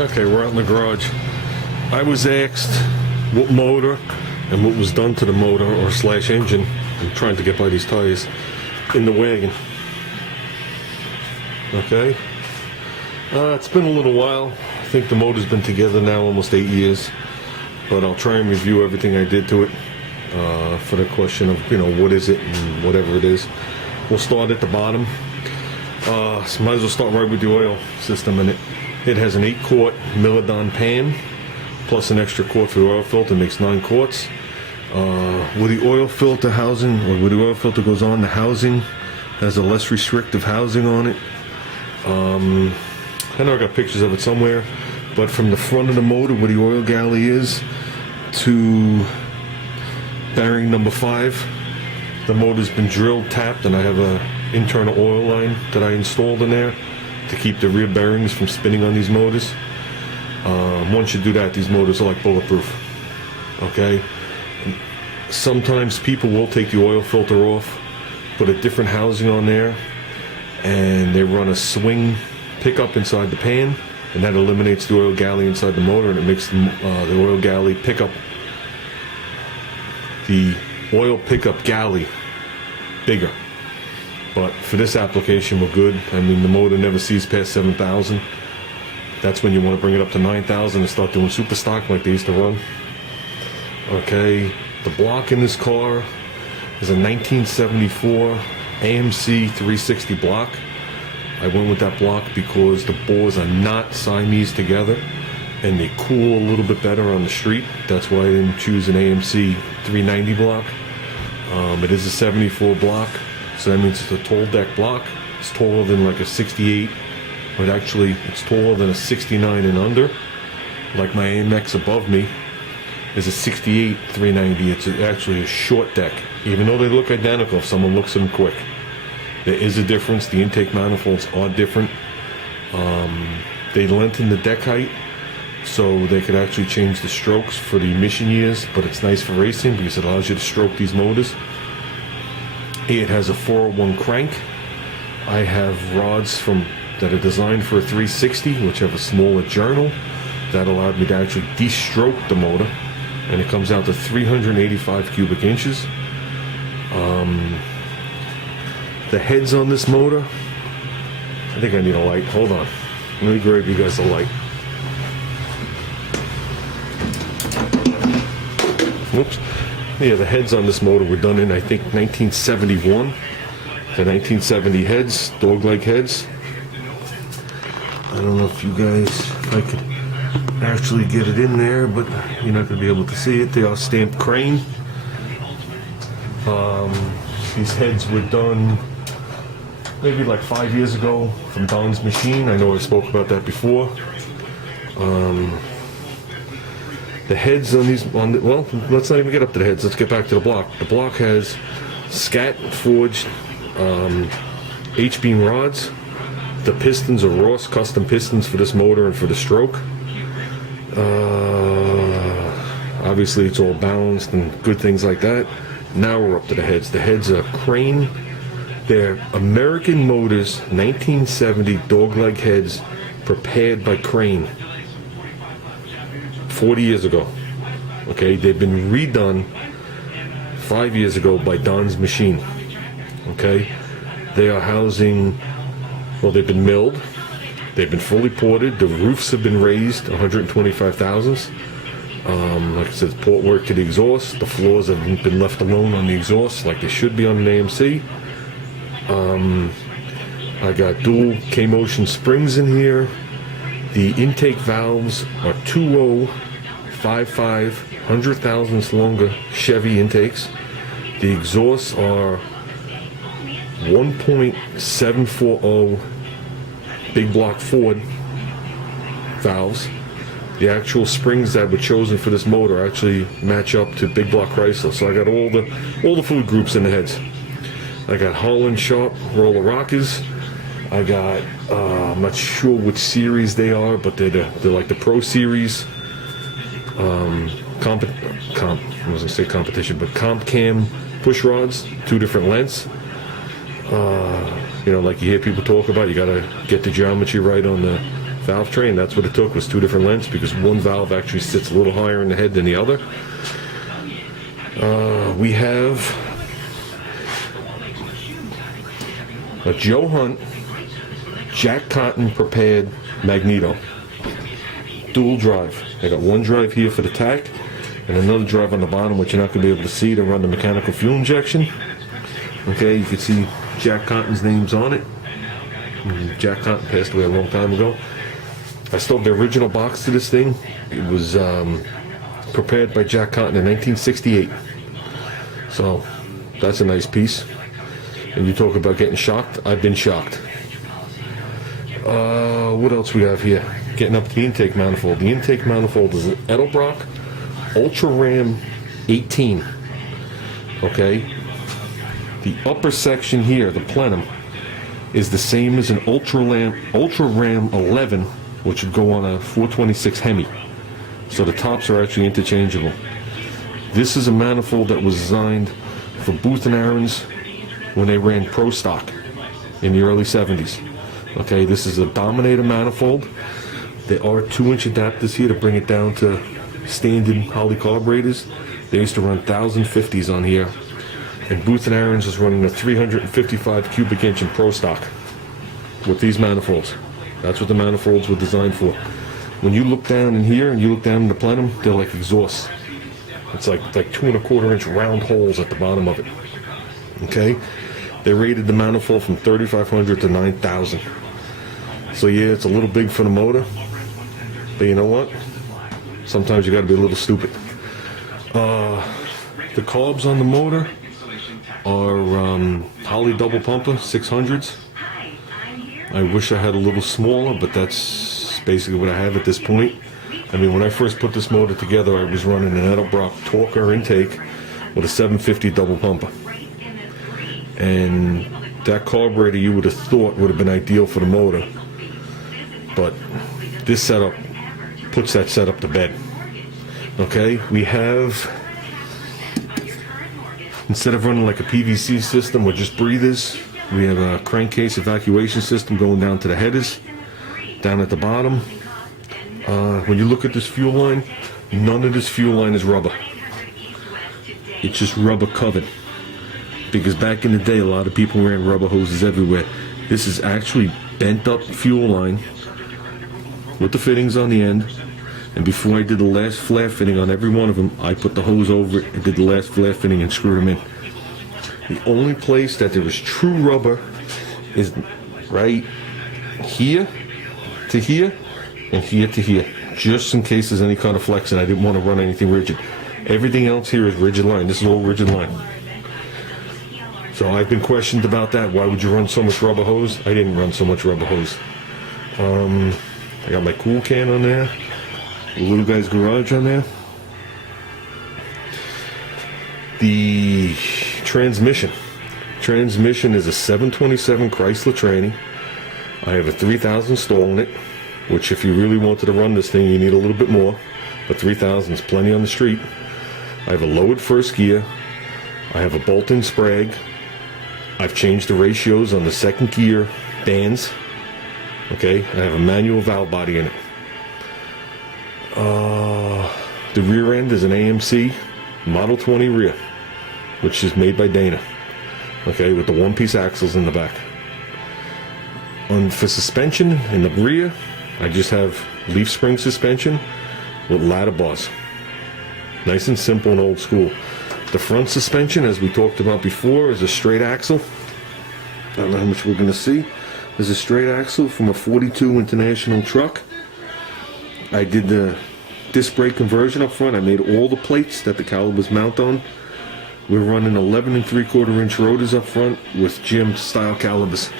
Okay, we're out in the garage. I was asked what motor and what was done to the motor or slash engine. I'm trying to get by these tires in the wagon. Okay. It's been a little while. I think the motor's been together now almost 8 years, but I'll try and review everything I did to it for the question of, you know, what is it and whatever it is. We'll start at the bottom. So might as well start right with the oil system in it. It has an 8-quart Milladon pan plus an extra quart for the oil filter, makes 9 quarts. Where the oil filter housing, or where the oil filter goes on, the housing has a less restrictive housing on it. I know I got pictures of it somewhere, but from the front of the motor where the oil galley is to bearing number 5, the motor's been drilled, tapped, and I have a internal oil line that I installed in there to keep the rear bearings from spinning on these motors. Once you do that, these motors are like bulletproof. Okay? Sometimes people will take the oil filter off, put a different housing on there, and they run a swing pickup inside the pan, and that eliminates the oil galley inside the motor, and it makes the oil galley pickup, the oil pickup galley bigger. But for this application, we're good. I mean, the motor never sees past 7,000. That's when you want to bring it up to 9,000 and start doing super stock like they used to run. Okay, the block in this car is a 1974 AMC 360 block. I went with that block because the bores are not Siamese together and they cool a little bit better on the street. That's why I didn't choose an AMC 390 block. It is a 74 block, so that means it's a tall deck block. It's taller than like a 68, but actually it's taller than a 69 and under. Like my AMX above me is a 68 390. It's actually a short deck, even though they look identical if someone looks at them quick. There is a difference. The intake manifolds are different. They lengthen the deck height so they could actually change the strokes for the emission years, but it's nice for racing because it allows you to stroke these motors. It has a 401 crank. I have rods that are designed for a 360, which have a smaller journal. That allowed me to actually de-stroke the motor, and it comes out to 385 cubic inches. The heads on this motor, I think I need a light. Hold on. Let me grab you guys a light. Whoops. Yeah, the heads on this motor were done in, I think, 1971. The 1970 heads, dog-leg heads. I don't know if you guys, if I could actually get it in there, but you're not going to be able to see it. They are stamped Crane. These heads were done maybe like 5 years ago from Don's Machine. I know I spoke about that before. The heads on these, well, let's not even get up to the heads. Let's get back to the block. The block has scat forged H-beam rods. The pistons are Ross custom pistons for this motor and for the stroke. Obviously it's all balanced and good things like that. Now we're up to the heads. The heads are Crane. They're American Motors 1970 dogleg heads prepared by Crane 40 years ago. Okay, they've been redone 5 years ago by Don's Machine. Okay, they are housing, well, they've been milled, they've been fully ported, the roofs have been raised 125 thousandths. Like I said, port work to the exhaust. The floors have been left alone on the exhaust like they should be on an AMC. I got dual K-motion springs in here. The intake valves are 2055 100 thousandths longer Chevy intakes. The exhausts are 1.740 big block Ford valves. The actual springs that were chosen for this motor actually match up to big block Chrysler. So I got all the food groups in the heads. I got Holland Sharp roller rockers. I got I'm not sure which series they are, but they're like the Pro Series. I wasn't say competition, but comp cam push rods, 2 different lengths. You know, like you hear people talk about, you gotta get the geometry right on the valve train. That's what it took, was 2 different lengths, because one valve actually sits a little higher in the head than the other. We have a Joe Hunt Jack Cotton prepared magneto, dual drive. I got one drive here for the tack and another drive on the bottom, which you're not going to be able to see, to run the mechanical fuel injection. Okay, you can see Jack Cotton's name's on it. Jack Cotton passed away a long time ago. I still have the original box to this thing. It was prepared by Jack Cotton in 1968. So that's a nice piece. And you talk about getting shocked, I've been shocked. What else we have here? Getting up to the intake manifold. The intake manifold is an Edelbrock Ultra Ram 18. Okay? The upper section here, the plenum, is the same as an Ultra Ram 11, which would go on a 426 Hemi. So the tops are actually interchangeable. This is a manifold that was designed for Booth and Aaron's when they ran Pro Stock in the early 70s. Okay, this is a Dominator manifold. There are 2-inch adapters here to bring it down to standard Holley carburetors. They used to run 1050s on here. And Booth and Aaron's is running a 355 cubic inch in Pro Stock with these manifolds. That's what the manifolds were designed for. When you look down in here and you look down in the plenum, they're like exhausts. It's like 2¼ inch round holes at the bottom of it. Okay? They rated the manifold from 3,500 to 9,000. So yeah, it's a little big for the motor. But you know what? Sometimes you gotta be a little stupid. The carbs on the motor are Holley double pumper 600s. I wish I had a little smaller, but that's basically what I have at this point. I mean, when I first put this motor together, I was running an Edelbrock Torquer intake with a 750 double pumper. And that carburetor, you would have thought, would have been ideal for the motor. But this setup puts that setup to bed. Okay, we have, instead of running like a PVC system with just breathers, we have a crankcase evacuation system going down to the headers, down at the bottom. When you look at this fuel line, none of this fuel line is rubber. It's just rubber covered. Because back in the day, a lot of people ran rubber hoses everywhere. This is actually bent up fuel line with the fittings on the end. And before I did the last flare fitting on every one of them, I put the hose over it and did the last flare fitting and screwed them in. The only place that there is true rubber is right here to here and here to here, just in case there's any kind of flex, and I didn't want to run anything rigid. Everything else here is rigid line. This is all rigid line. So I've been questioned about that. Why would you run so much rubber hose? I didn't run so much rubber hose. I got my cool can on there, the little guy's garage on there. The transmission is a 727 Chrysler tranny. I have a 3000 stall in it, which if you really wanted to run this thing, you need a little bit more, but 3000 is plenty on the street. I have a lowered first gear. I have a bolt-in Sprag. I've changed the ratios on the second gear bands. Okay, I have a manual valve body in it. The rear end is an AMC Model 20 rear, which is made by Dana. Okay, with the one-piece axles in the back. For suspension in the rear, I just have leaf spring suspension with ladder bars. Nice and simple and old school. The front suspension, as we talked about before, is a straight axle. I don't know how much we're going to see. There's a straight axle from a 42 International truck. I did the disc brake conversion up front. I made all the plates that the calibers mount on. We're running 11 3/4 inch rotors up front with GM style calibers.